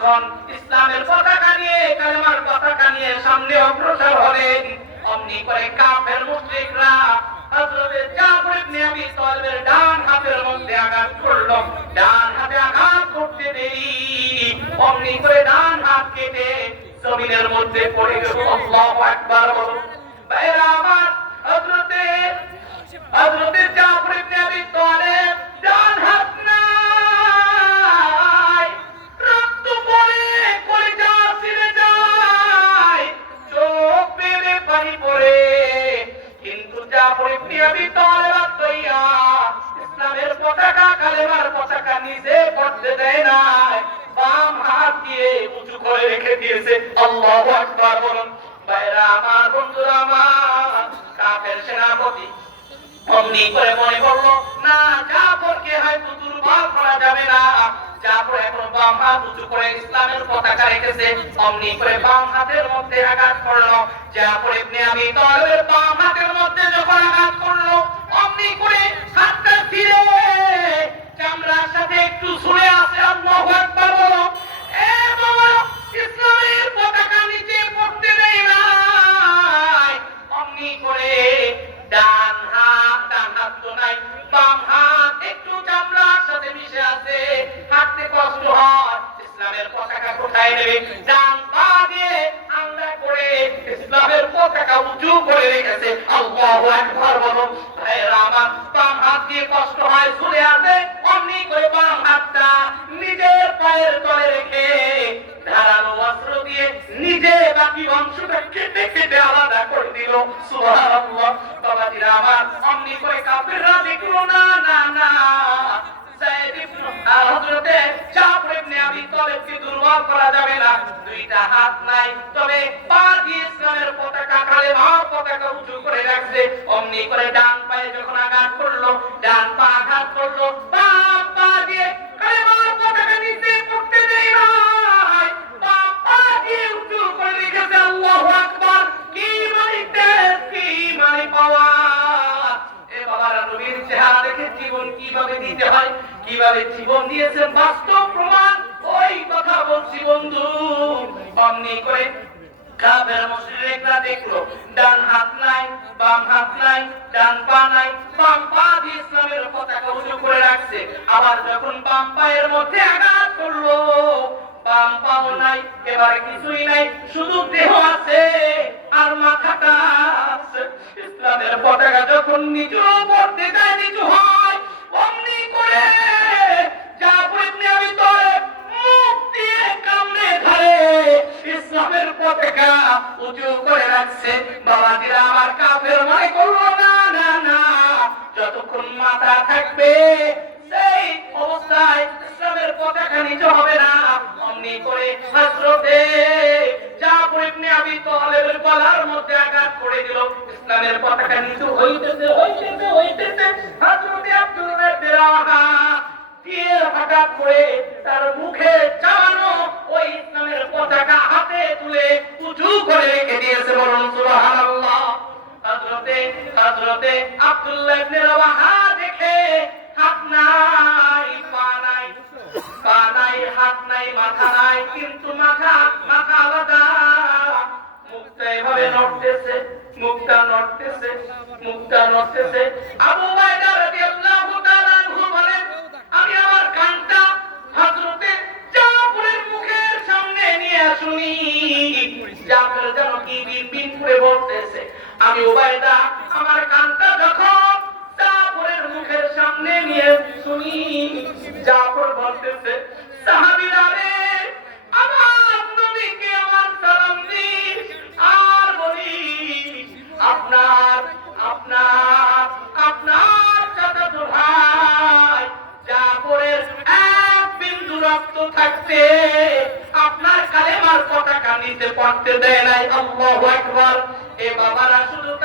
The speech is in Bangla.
যখন ইসলামের পতাকা নিয়ে কালেমার পতাকা নিয়ে সামনে অগ্রসর হলেন, অমনি করে কাফের মুশরিকরা হযরত জাফর ইবনে আবি তালিবের ডান হাতের মধ্যে আঘাত করলো। ডান হাতে আঘাত করতে দেরি অমনি করে ডান হাত কেটে জমিনের মধ্যে পড়ে গেল। আল্লাহু আকবার বলুন। ভাইরা আমার, হযরত জাফর ইবনে আবি তালিব ডান হাত নাই, রক্ত পড়ে কলিজা ছিঁড়ে যায়, চোখ বেয়ে পানি পড়ে, কিন্তু জাফর ইবনে আবি তালিব আত্মইয়া ইসলামের পতাকা কালেমার পতাকা নিজে পড়তে দেয় না, বাম হাত দিয়ে উঁচু করে রেখে দিয়েছে। আল্লাহু আকবার বলুন। ভাইরা আমার, বন্ধুরা আমার, কাফের সেনাপতি অমনি করে মনে করলো, না, জাফরকে হয়তো দুর্বল করা যাবে না, জাফর এখন বাম হাত উঁচু করে ইসলামের পতাকা রেখেছে। অমনি করে বাম হাতের মধ্যে আঘাত করলো। জাফর ইবনে আবি তালিবের বাম হাতের মধ্যে যখন আঘাত করলো, অমনি করে হাতটা ছিঁড়ে চামড়ার সাথে একটু ছুঁড়ে আসে। আল্লাহু আকবার বলো। এ বাবা, ইসলামের পতাকা নিচে পড়তে দেয় না। অমনি করে ডান হাত তো নাই, বাম হাত একটু চামড়ার সাথে মিশে আছে, হাঁটতে কষ্ট হয়। ইসলামের পতাকা কোথায় নেবে? ডান পা দিয়ে আঙ্গুল করে ইসলামের পতাকা উঁচু করে রেখেছে। আল্লাহু আকবার বলো। ভাইরা আমার, বাম হাত দিয়ে কষ্ট হয়, ছুঁড়ে আসে, অমনি করে বাম হাতটা নিজের পায়ের তলে রেখে ধারালো অস্ত্র দিয়ে নিজে বাকি অংশটা কেটে কেটে আলাদা করে দিল। সুবহানাল্লাহ। বাবাজিরা আমার, অমনি করে কাফেররা দেখলো, না না না, হযরত জাফর ইবনে আবি তালিবকে দুর্বল করা যাবে না। দুইটা হাত নাই, তবে পা দিয়ে ইসলামের পতাকা কালেমার পতাকা উঁচু করে রাখছে। অমনি করে ডান পায়ে যখন আঘাত করলো, ডান পা আঘাত করলো, বাম পা দিয়ে কালেমার পতাকা নিচে পড়তে দেয় না, বাম পা দিয়ে উঁচু করে রেখেছে। আল্লাহু আকবার। কি মানে তেজ, কি মানে পাওয়ার! এ বাবারা, নবীর চেহারা দেখে জীবন কিভাবে দিতে হয়, কিভাবে জীবন দিয়েছেন, বাস্তব প্রমাণ ওই কথা বলছি বন্ধু। অমনি করে কাফের মুশরিকরা দেখলো, ডান হাত নাই, বাম হাত নাই, ডান পা নাই, বাম পা দিয়ে ইসলামের পতাকা উঁচু করে রাখছে। আবার যখন বাম পায়ের মধ্যে আঘাত করলো, বাম পাও নাই, এবারে কিছুই নাই, শুধু দেহ আছে আর মাথাটা আছে। ইসলামের পতাকা যখন নিচু পড়তে যায়, নিচু হয়, অমনি করে জাফর ইবনে আবি তালিব মুখ দিয়ে কামড়ে ধরে ইসলামের পতাকা উঁচু করে রাখছে। বাবাজিরা আমার, কাফের মনে করলো, না না না, যতক্ষণ মাথা থাকবে সেই অবস্থায় ইসলামের পতাকা নিচু হবে না। অমনি করে হযরত জাফর ইবনে আবি তালিবের গলার মধ্যে আঘাত করে দিল। ইসলামের পতাকা নিচু হইতেছে হইতেছে হইতেছে, হযরত আব্দুল্লাহ ইবনে রাওয়াহা দিয়ে আঘাত করে তার মুখে চালানো ওই ইসলামের পতাকা হাতে তুলে উঁচু করে রেখে দিয়েছে। বলুন সুবহানাল্লাহ। হযরত আব্দুল্লাহ ইবনে রাওয়াহা দেখে হাত নাই, পা নাই, পা নাই, হাত নাই, মাথা নাই, কিন্তু মাথা আলাদা। মুখটা এভাবে নড়তেছে, মুখটা নড়তেছে, মুখটা নড়তেছে। আবু উবাইদা রাদিয়াল্লাহু তাআলা আনহু বলেন, আমি আমার কানটা হযরত জাফরের মুখের সামনে নিয়ে শুনি, জাফর যেন কি বিন করে বলতেছে। আমি উবাইদা আমার কানটা যখন জাফরের মুখের সামনে নিয়ে শুনি, জাফর বলতেছে, সাহাবীরা রে, আমার নবীকে আমার সালাম দিন, আর বলি আপনার আপনার আপনার চাচাতো ভাই জাফরের এক বিন্দু রক্ত থাকতে আপনার কালেমার পতাকা নিতে পারতে দেয় নাই। আল্লাহু আকবার। এ বাবারা